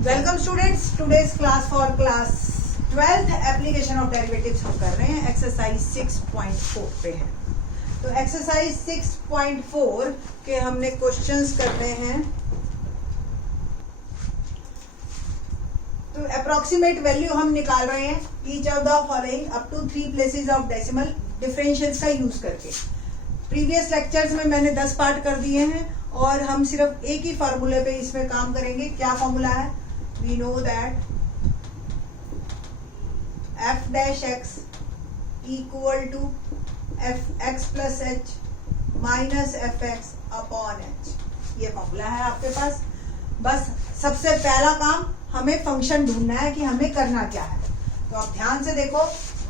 Welcome students, today's class for class 12th application of derivatives हम कर रहे हैं। एक्सरसाइज 6.4 पे है। तो एक्सरसाइज 6.4 के हमने क्वेश्चंस करने हैं। तो अप्रोक्सीमेट वैल्यू हम निकाल रहे हैं each of the following up to 3 places of decimal differentials का यूज करके। प्रीवियस लेक्चर्स में मैंने 10 पार्ट कर दिए हैं और हम सिर्फ एक ही फार्मूले पे इसमें काम करेंगे। क्या फार्मूला है? We know that f dash x equal to fx plus h minus fx upon h। ये फॉर्मूला है आपके पास। बस सबसे पहला काम हमें फंक्शन ढूंढना है कि हमें करना क्या है। तो आप ध्यान से देखो,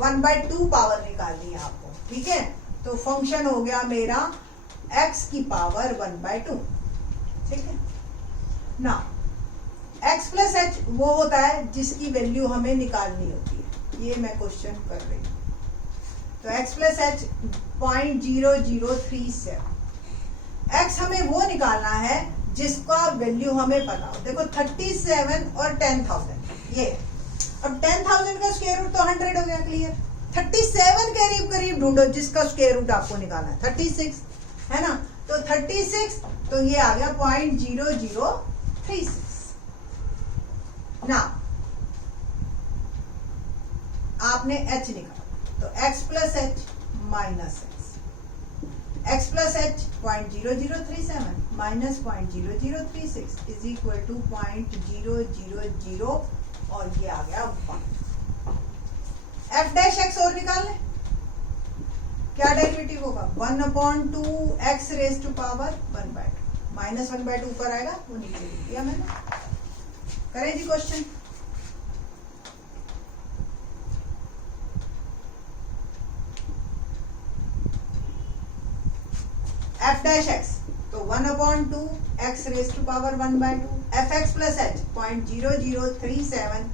1/2 पावर निकालनी है आपको, ठीक है। तो फंक्शन हो गया मेरा x की पावर 1/2, ठीक है ना। x प्लस एच वो होता है जिसकी वैल्यू हमें निकालनी होती है। ये मैं क्वेश्चन कर रही हूँ। तो x प्लस एच 0.0037। x हमें वो निकालना है जिसका वैल्यू हमें पता हो। देखो 37 और 10,000 ये। अब 10,000 का स्क्वायर रूट तो 100 हो गया, क्लियर। 37 करीब करीब ढूंढो जिसका स्क्वायर रूट आपको निकालना है। 36 है ना। तो 36 तो ये आ गया 0.0036 ना। आपने h निकाला तो x plus H minus x plus H 0.0037 minus 0.0036 is equal to 0.000 और ये आ गया 1। f डैश x और निकाल लें। क्या डेरिवेटिव होगा? 1/2 x raise to power 1/2 minus 1/2 ऊपर आएगा, वो नीचे लिख दिया मैंने। करें जी क्वेश्चन। f डैश x तो 1/2 x raise to power 1/2 fx plus h 0.0037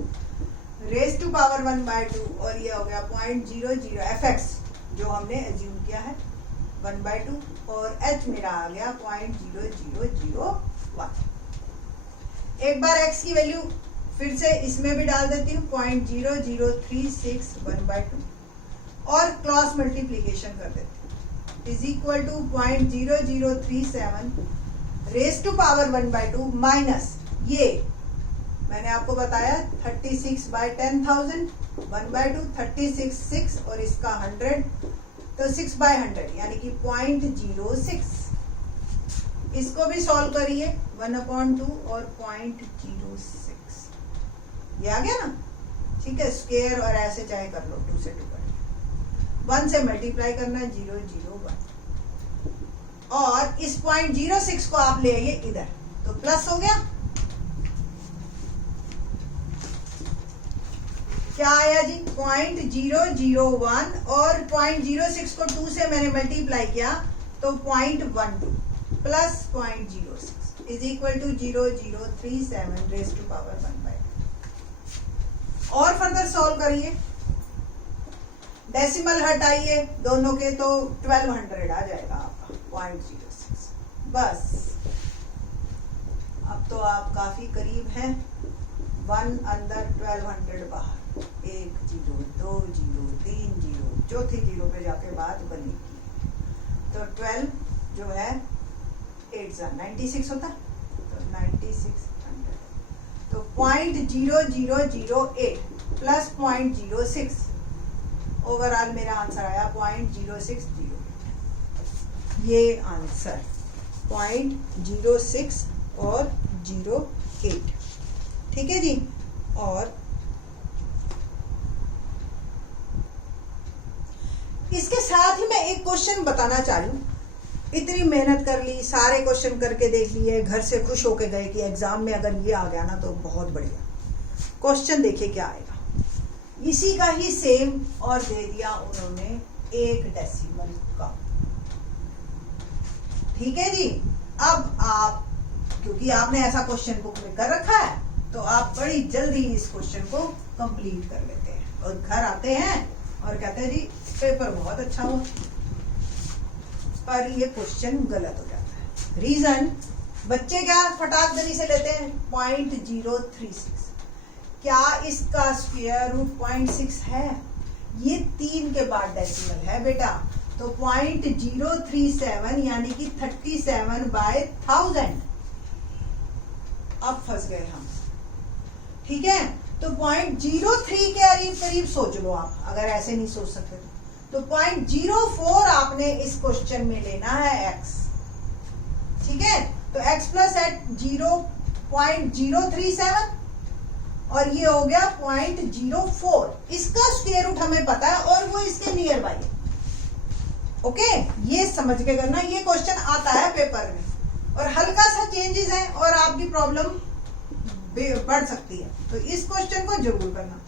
raise to power 1/2 और ये हो गया 0.00 fx जो हमने एज्यूम किया है 1/2 और h मेरा आ गया 0.0001। एक बार x की वैल्यू फिर से इसमें भी डाल देती हूँ 0.0036 1/2 और क्रॉस मल्टीप्लीकेशन कर देती हूँ is equal to 0.0037 raise to power 1/2 minus ये मैंने आपको बताया 36/10,000 1/2 36 6 और इसका 100 तो 6/100 यानी कि 0.06। इसको भी सॉल्व करिए 1/2 और 0.06 ये आ गया ना, ठीक है। स्क्वायर और ऐसे चाहे कर लो, 2 से 2 कर 1 से मल्टीप्लाई करना 001 और इस 0.06 को आप ले आइए इधर तो प्लस हो गया। क्या आया जी? 0.001 और 0.06 को 2 से मैंने मल्टीप्लाई किया तो 0.12 plus 0.06 is equal to 0.037 raise to power 1/2। और फर्दर सॉल्व करिए, डेसिमल हटाइए दोनों के तो 1200 आ जाएगा आपका 0.06। बस अब तो आप काफी करीब हैं। 1 अंदर 1200 बाहर, 1 0 2 0 3 0 चौथी जीरो पे जाके बात बनेगी। तो 12 जो है 8 96 होता तो 9600 तो 0.0008 प्लस 0.06 ओवरऑल मेरा आंसर आया 0.0608। ये आंसर 0.06 और 08, ठीक है जी। और इसके साथ ही मैं एक क्वेश्चन बताना चाहूँ। इतनी मेहनत कर ली, सारे क्वेश्चन करके देख लिए, घर से खुश होके गए कि एग्जाम में अगर ये आ गया ना तो बहुत बढ़िया। क्वेश्चन देखिए क्या आएगा। इसी का ही सेम और दे दिया उन्होंने 1 डेसिमल का, ठीक है जी। अब आप क्योंकि आपने ऐसा क्वेश्चन बुक में कर रखा है तो आप बड़ी जल्दी इस क्वेश्चन को कंप्लीट कर लेते हैं और घर आते हैं और कहते हैं जी पेपर बहुत अच्छा हुआ, पर ये क्वेश्चन गलत हो जाता है। रीजन बच्चे क्या फटाक दरी से लेते हैं 0.036। क्या इसका स्क्वायर रूट 0.6 है? ये 3 के बाद डेसिमल है बेटा, तो 0.037 यानी कि 37/1000। अब फंस गए हम, ठीक है। तो 0.03 के करीब करीब सोच लो आप, अगर ऐसे नहीं सोच सकते तो 0.04 आपने इस क्वेश्चन में लेना है x, ठीक है। तो x प्लस एट 0.037 और ये हो गया 0.04। इसका स्क्वायर रूट हमें पता है और वो इसके नियर बाई है। ओके, ये समझ के करना, ये क्वेश्चन आता है पेपर में और हल्का सा चेंजेस है और आपकी प्रॉब्लम बढ़ सकती है, तो इस क्वेश्चन को जरूर करना।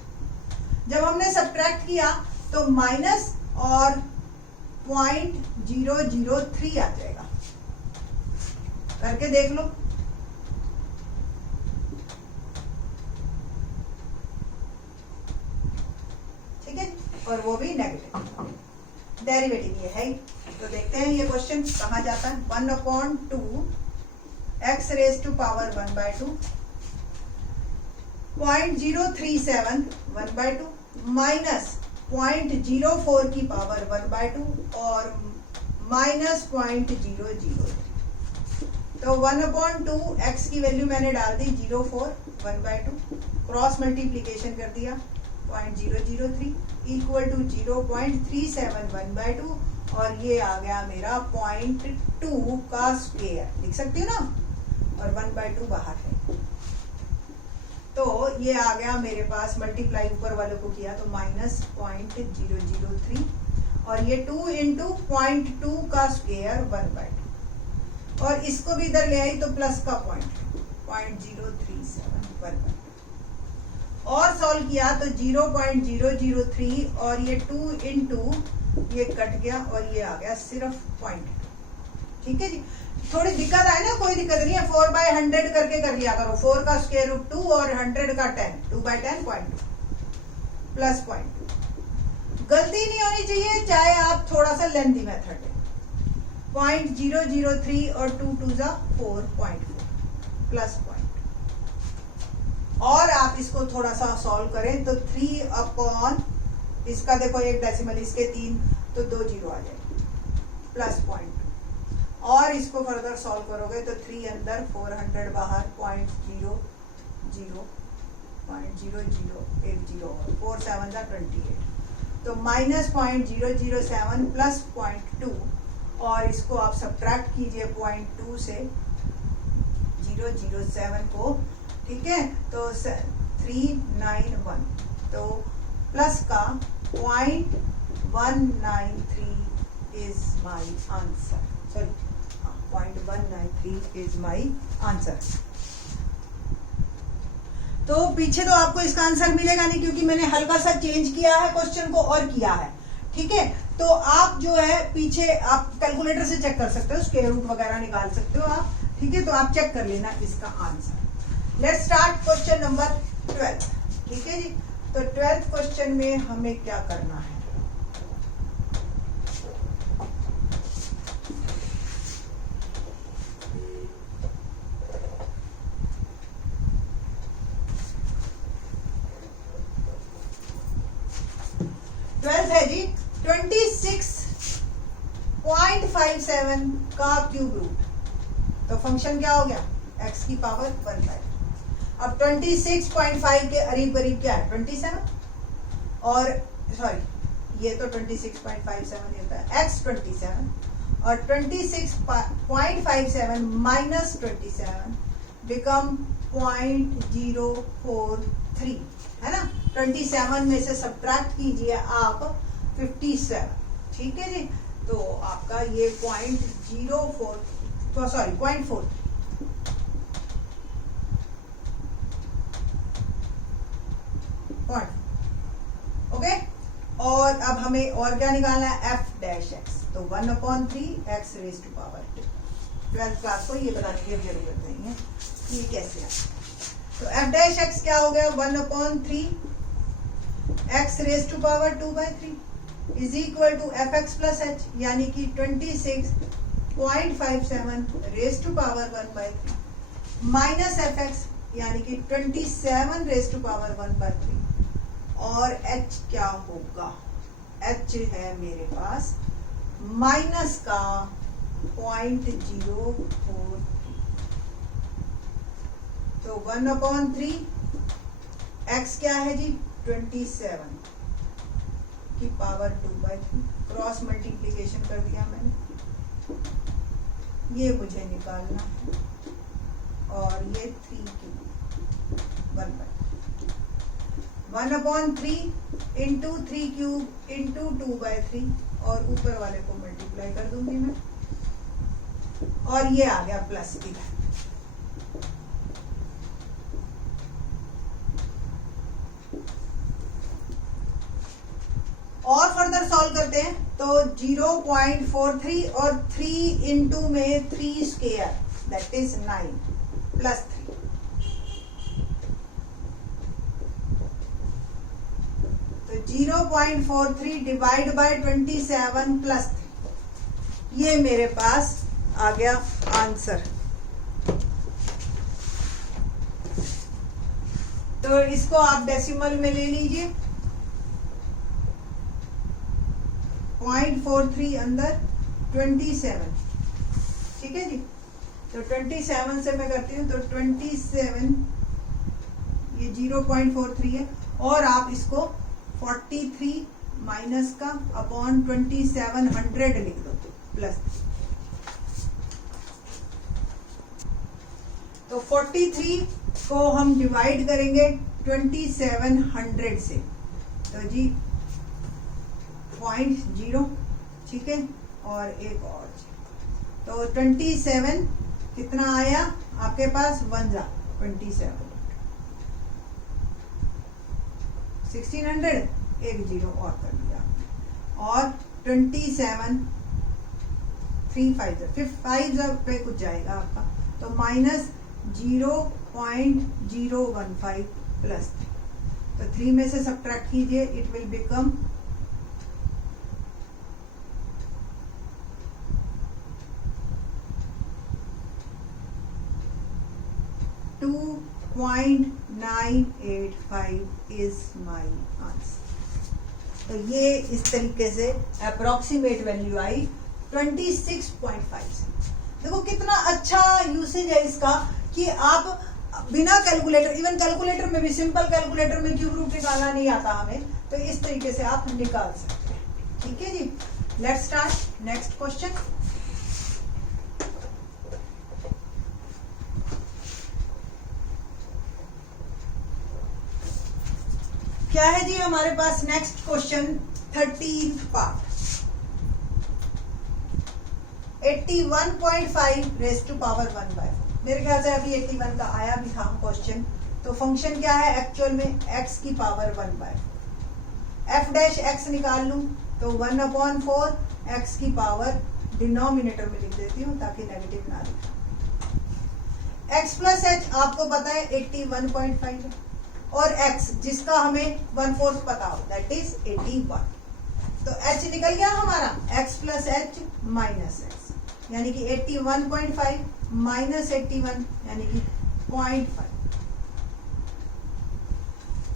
जब हमने सब्ट्रैक्ट किया तो माइनस और 0.003 आ जाएगा, करके देख लो। ठीक है, और वो भी नेगेटिव, डेरिवेटिव ये है। तो देखते हैं ये क्वेश्चन कहाँ जाता है। 1/2 x raise to power 1/2, 0.037 1/2 minus 0.04 की पावर 1/2 और माइनस 0.003। तो 1/2 x की वैल्यू मैंने डाल दी 0.4 1/2, क्रॉस मल्टीप्लीकेशन कर दिया 0.003 इक्वल टू 0.37 1/2 और ये आ गया मेरा 0.2 का स्क्वायर, लिख सकती हूँ ना, और 1/2 बाहर है। तो ये आ गया मेरे पास, मल्टीप्लाई ऊपर वाले को किया तो माइनस 0.003 और ये 2 इंटू 0.2 का स्क्वायर 1/2 और इसको भी इधर ले आई तो प्लस का 0.037 1/2 और सॉल्व किया तो 0.003 और ये 2 इंटू ये कट गया और ये आ गया सिर्फ 0.2। ठीक है जी, थोड़ी दिक्कत आए ना, कोई दिक्कत नहीं है, 4/100 करके कर लिया करो। 4 का स्क्वायर रूट 2 और 100 का 10, 2/10 0.2 प्लस 0.2। गलती नहीं होनी चाहिए, चाहे आप थोड़ा सा लेंथी मेथड है। 0.003 और 2 2 जा 4.4 प्लस 0.2 और आप इसको थोड़ा सा सॉल्व करें तो 3/, इसका देखो एक डेसिमल, इसके 3 तो 2 जीरो आ जाएगा प्लस 0.2 और इसको फर्दर सॉल्व करोगे तो 3 अंदर 400 बाहर 0.00 और 4 7 जा 28 तो माइनस 0.007 प्लस 0.2 और इसको आप सब्ट्रैक्ट कीजिए 0.2 से 007 को, ठीक है। तो 391 तो प्लस का 0.193 is my answer, sorry 0.193 is my answer. तो पीछे तो आपको इसका आंसर मिलेगा नहीं क्योंकि मैंने हल्का सा चेंज किया है क्वेश्चन को और किया है, ठीक है। तो आप जो है पीछे आप कैलकुलेटर से चेक कर सकते हो, स्क्वायर रूट वगैरह निकाल सकते हो आप, ठीक है। तो आप चेक कर लेना इसका answer. Let's start question number 12, ठीक है जी। तो 12th क्वेश्चन में हमें क्या करना है, है जी 26.57 का क्यूब रूट। तो फंक्शन क्या हो गया, x की पावर 1/5। अब 26.5 के करीब करीब क्या है 27 और सॉरी ये तो 26.57 होता है x 27 और 26.57 माइनस 27 बिकम 0.043 है ना। 27 में से सब्ट्रैक्ट कीजिए आप 57, ठीक है जी। तो आपका ये 0.04 ओके। और अब हमें और क्या निकालना है, f डैश x। तो 1/3 x raise to power 2। 12th class को ये बताने की जरूरत नहीं है ये कैसे है। तो f डैश x क्या हो गया, 1/3 x raise to power 2/3 is equal to fx plus h, यानी कि 26 0.57 raise to power 1/3 minus F X यानी कि 27 रेज टू पावर 1/3 और h क्या होगा? h है मेरे पास माइनस का 0.04 तो 1/3 x क्या है जी 27 की पावर 2/3 क्रॉस मल्टीप्लीकेशन कर दिया मैंने, ये मुझे निकालना है और ये 3 की 1/3 इंटू 3 क्यूब इंटू 2/3 और ऊपर वाले को मल्टीप्लाई कर दूंगी मैं और ये आ गया प्लस इधर। और फर्दर सॉल्व करते हैं तो 0.43 और 3 इंटू में 3 स्क्वायर दैट इज 9 प्लस 3 तो 0.43 डिवाइड बाय 27 प्लस 3 ये मेरे पास आ गया आंसर। तो इसको आप डेसिमल में ले लीजिए 0.43 अंदर 27, ठीक है जी। तो 27 से मैं करती हूँ तो 27 ये 0.43 है और आप इसको 43 माइनस का अपॉन 2700 लिख दो प्लस। तो 43 को हम डिवाइड करेंगे 2700 से तो जी 0.0, ठीक है और एक और तो 27 कितना आया आपके पास 1 जा 27 1600 एक 0 और कर दिया और 27 3 5 पे कुछ जाएगा आपका तो माइनस 0.015 प्लस 3 तो 3 में से सब्ट्रैक्ट कीजिए it will become 2.985 is my answer. तो ये इस तरीके से अप्रोक्सीमेट वैल्यू आई 26.5। देखो कितना अच्छा यूसेज है इसका कि आप बिना कैलकुलेटर, इवन कैलकुलेटर में भी, सिंपल कैलकुलेटर में क्यूब रूट निकालना नहीं आता हमें, तो इस तरीके से आप निकाल सकते हैं। ठीक है जी, लेट्स स्टार्ट नेक्स्ट क्वेश्चन। क्या है जी हमारे पास next question 13th part. 81.5 raise to power 1/4। मेरे ख्याल से अभी 81 का आया भी था क्वेश्चन। तो फंक्शन क्या है एक्चुअल में x की पावर 1/4। f डैश x निकाल लूं तो 1/4 x की पावर डिनोमिनेटर में लिख देती हूँ ताकि नेगेटिव ना लिखा। x प्लस h आपको पता है 81.5 है और x जिसका हमें 1/4 पता हो दैट इज 81। तो h निकल गया हमारा x plus h minus x यानी कि 81.5 माइनस 81 यानी कि 0.5।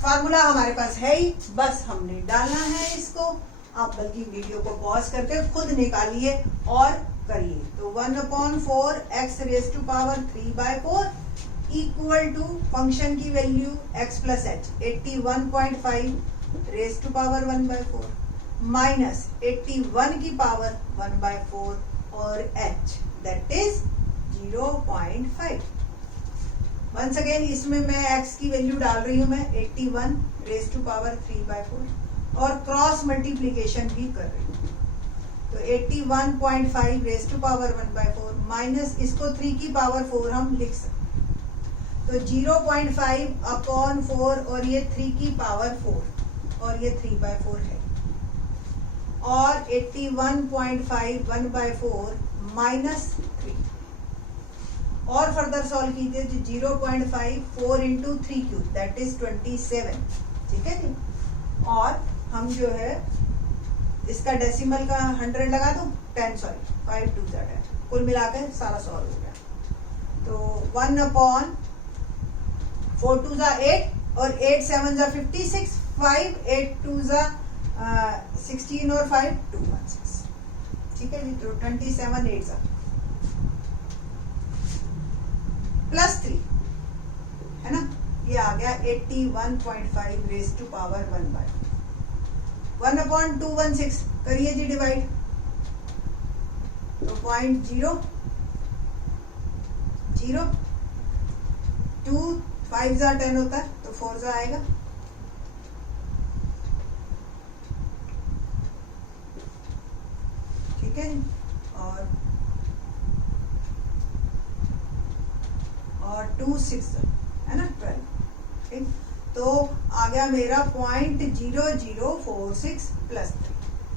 फार्मूला हमारे पास है ही, बस हमने डालना है इसको। आप बल्कि वीडियो को पॉज करके खुद निकालिए और करिए। तो 1/4 x raise to power 3/4 equal to function की value x plus h 81.5 raise to power 1/4 minus 81 की पावर 1/4 और h that is 0.5। Once again इसमें मैं x की वैल्यू डाल रही हूं मैं 81 रेज टू पावर 3/4 और क्रॉस मल्टीप्लीकेशन भी कर रही हूँ। तो 81.5 रेज टू पावर 1/4 माइनस इसको 3 की पावर 4 हम लिख सकते। तो 0.5 अपॉन 4 और ये 3 की पावर 4 और ये 3/4 है और 81.5 1/4 माइनस 3 और फर्दर सॉल्व कीजिए। 0.5 4 इंटू 3 क्यूब दैट इज 27। ठीक है जी, और हम जो है इसका डेसिमल का 100 लगा दो, 10 सॉरी 5 2 जा 10, कुल मिला के सारा सॉल्व हो गया। तो 1/4 2 जा 8 और 8 7 जा 56, 5 8 2 जा 16 और 5 2 1 6। ठीक है जी, तो 27 8 जा प्लस 3 है ना, ये आ गया 81.5 रेज टू पावर 1/1/216 करिए जी डिवाइड, तो 0.0 0 2 5 जा 10 होता है तो 4 जा आएगा, ठीक है। और 2 6 है ना 12, ठीक। तो आ गया मेरा 0.0046 प्लस 3,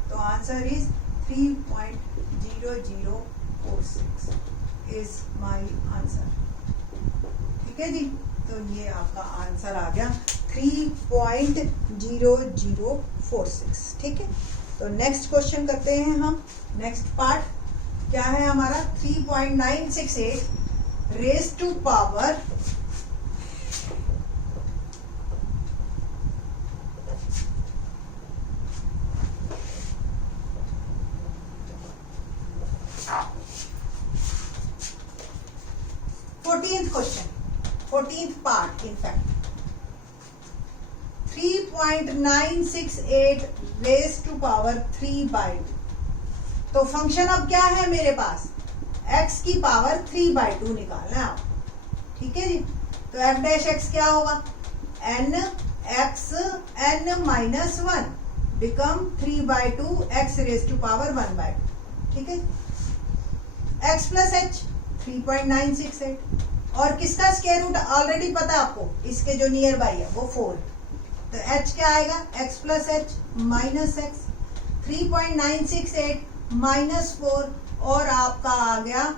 तो answer is 3.0046 is my answer. ठीक है जी, तो ये आपका आंसर आ गया 3.0046। ठीक है, तो नेक्स्ट क्वेश्चन करते हैं हम। नेक्स्ट पार्ट क्या है हमारा, 3.968 raise to power 14th question, 14th part in fact, 3.968 raise to power 3/2। तो फंक्शन अब क्या है मेरे पास, x की पावर 3/2 निकालना है आप। ठीक है जी, तो f डैश x क्या होगा, n x n minus 1 become 3/2 x raise to power 1/2। ठीक है, x प्लस h 3.968 और किसका स्क्वायर रूट ऑलरेडी पता है आपको, इसके जो नियर बाई है वो 4, तो h क्या आएगा, x plus h minus x, 3.968 minus 4 और आपका आ गया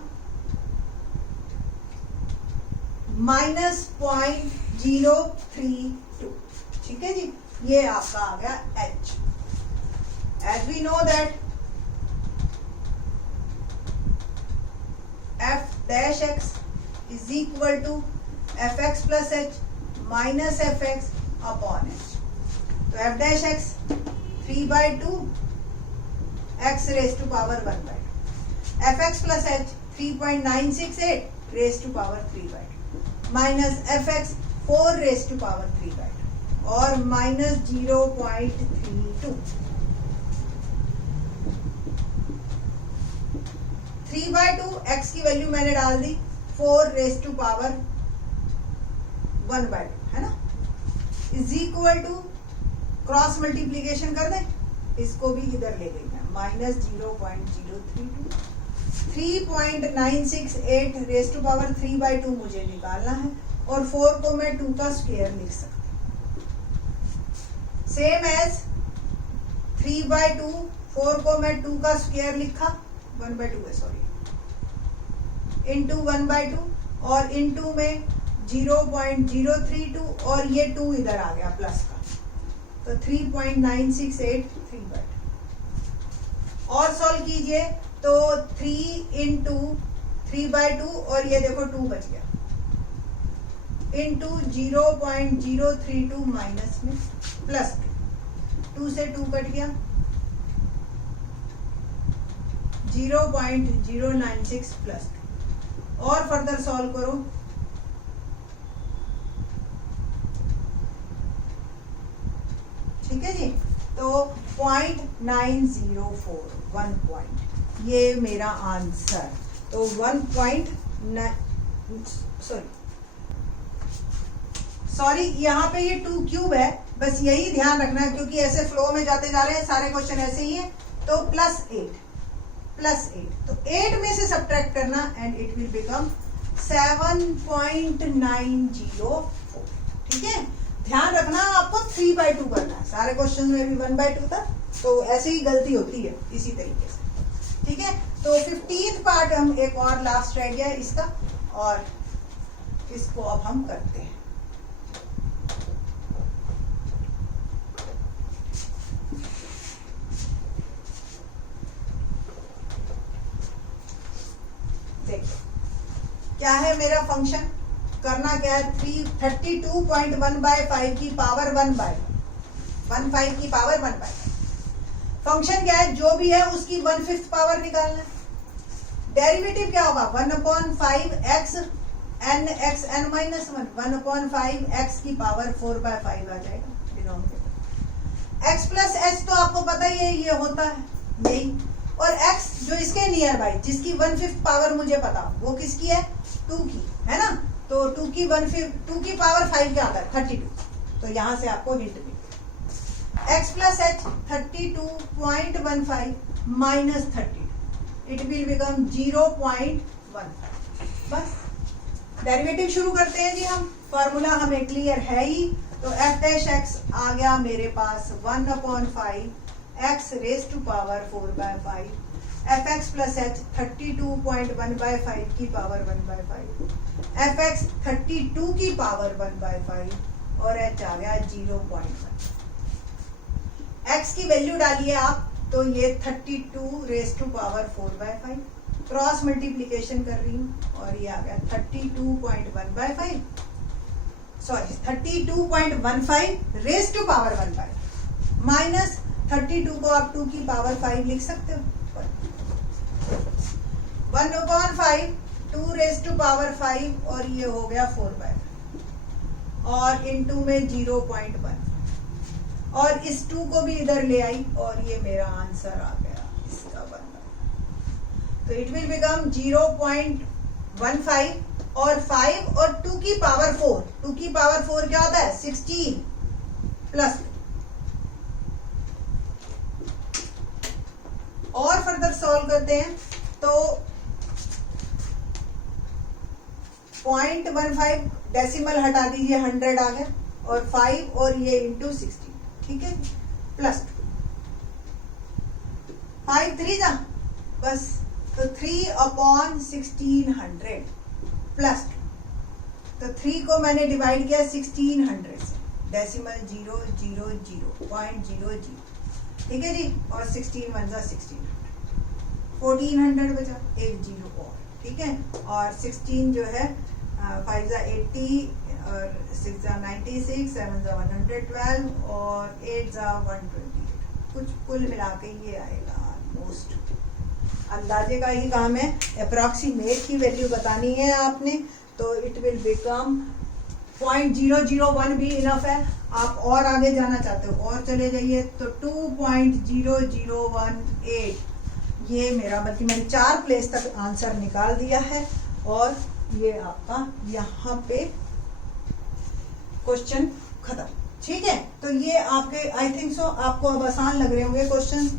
-0.032। ठीक है जी, ये आपका आ गया h। As we know that f dash x is equal to fx plus h minus fx upon h। तो f dash x 3/2 x raise to power 1/2, fx plus h 3.968 raise to power 3/2 minus fx 4 raise to power 3/2 और minus 0.32। 3/2 x की value मैंने डाल दी 4 raise to power 1/2 है ना, is equal to cross multiplication कर दें, इसको भी इधर ले लेंगे, माइनस 0.032। 3.968 रेज टू पावर 3/2 मुझे निकालना है और 4 को मैं 2 का स्क्वायर लिख सकती हूँ, सेम एज 3/2 4 को मैं 2 का स्क्वायर लिखा 1/2 है सॉरी, इंटू 1/2 और इंटू में 0.032 और ये 2 इधर आ गया प्लस का, तो 3.968 3/2 और सॉल्व कीजिए तो 3 इंटू 3/2 और ये देखो 2 बच गया, इंटू 0.032 माइनस में प्लस 2 से 2 कट गया, 0.096 प्लस 2 और फर्दर सॉल्व करो, ठीक है जी। तो 0.904 1 पॉइंट, ये मेरा आंसर। तो 1.9 सॉरी यहाँ पे ये 2 क्यूब है, बस यही ध्यान रखना है क्योंकि ऐसे फ्लो में जाते जा रहे हैं सारे क्वेश्चन ऐसे ही है। तो +8 तो 8 में से सब्ट्रैक्ट करना एंड इट विल बिकम 7.904। ठीक है, ध्यान रखना आपको 3/2 करना है, सारे क्वेश्चन में भी 1/2 था, तो ऐसे ही गलती होती है इसी तरीके से। ठीक है, तो 15th पार्ट हम एक और लास्ट रह गया है इसका, और इसको अब हम करते हैं। क्या है मेरा फंक्शन, करना क्या है, 32.1/5 की पावर 1/15 की पावर 1/5। फंक्शन क्या है, जो भी है उसकी 1/5 पावर निकालना है। डेरिवेटिव क्या होगा, 1/5 n x n -1 1/5 x की पावर 4/5 आ जाएगा डिनोमिनेटर। x प्लस h तो आपको पता ही है ये होता है यही, और x जो इसके नियर बाई जिसकी 1/5 पावर मुझे पता, वो किसकी है, 2 की है ना, तो 2 की पावर 5 क्या आता है, 32। तो यहां से आपको हिंट मिल गया। x plus h 32.15 minus 32, it will become 0.15। बस डेरिवेटिव शुरू करते हैं जी हम, फॉर्मूला हमें क्लियर है ही। तो f डैश x आ गया मेरे पास 1/5 x raise to power 4/5, fx plus h 32.1/5 की पावर 1/5, fx 32 की पावर 1/5 और h आ गया 0.1। x की वैल्यू डालिए आप, तो ये 32 raise to power 4/5, cross multiplication कर रही हूँ और ये आ गया 32.1/5, sorry 32.15 raise to power 1/5 minus 32 को आप 2 की पावर 5 लिख सकते हो, 1/5 2 रेज टू पावर 5 और ये हो गया 4/5 और इनटू में 0.1 और इस 2 को भी इधर ले आई और ये मेरा आंसर आ गया इसका 1/5। तो इट विल बिकम 0.15 और 5 और 2 की पावर 4, 2 की पावर 4 क्या होता है, 16 प्लस 2। और फर्दर सॉल्व करते हैं तो 0.15 डेसिमल हटा दीजिए, 100 आ गया और 5 और ये इंटू 16, ठीक है, प्लस 2, 5 3 जा बस, तो 3/1600 प्लस 2, तो 3 को मैंने डिवाइड किया 1600 से, डेसिमल 0.00, ठीक है जी, और 16 1 जा 1600, 1400 बचा, एक जीरो और, ठीक है, और 16 जो है 5 जा 80 और 6 जा 96, 7 जा 112 और 8 जा 128, कुछ कुल मिला के ये आएगा ऑलमोस्ट, अंदाजे का ही काम है, अप्रॉक्सीमेट की वैल्यू बतानी है आपने, तो इट विल बिकम 0.001 भी इनफ है। आप और आगे जाना चाहते हो और चले जाइए, तो 2.0018 ये मेरा, बल्कि मैंने 4 प्लेस तक आंसर निकाल दिया है और ये आपका यहाँ पे क्वेश्चन खत्म, ठीक है। तो ये आपके आई थिंक सो आपको अब आसान लग रहे होंगे क्वेश्चन।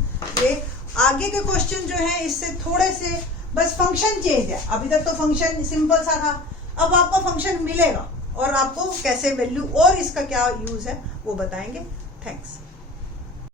ये आगे के क्वेश्चन जो है इससे थोड़े से बस फंक्शन चेंज है, अभी तक तो फंक्शन सिंपल सा था, अब आपको फंक्शन मिलेगा और आपको कैसे वैल्यू और इसका क्या यूज है वो बताएंगे। थैंक्स।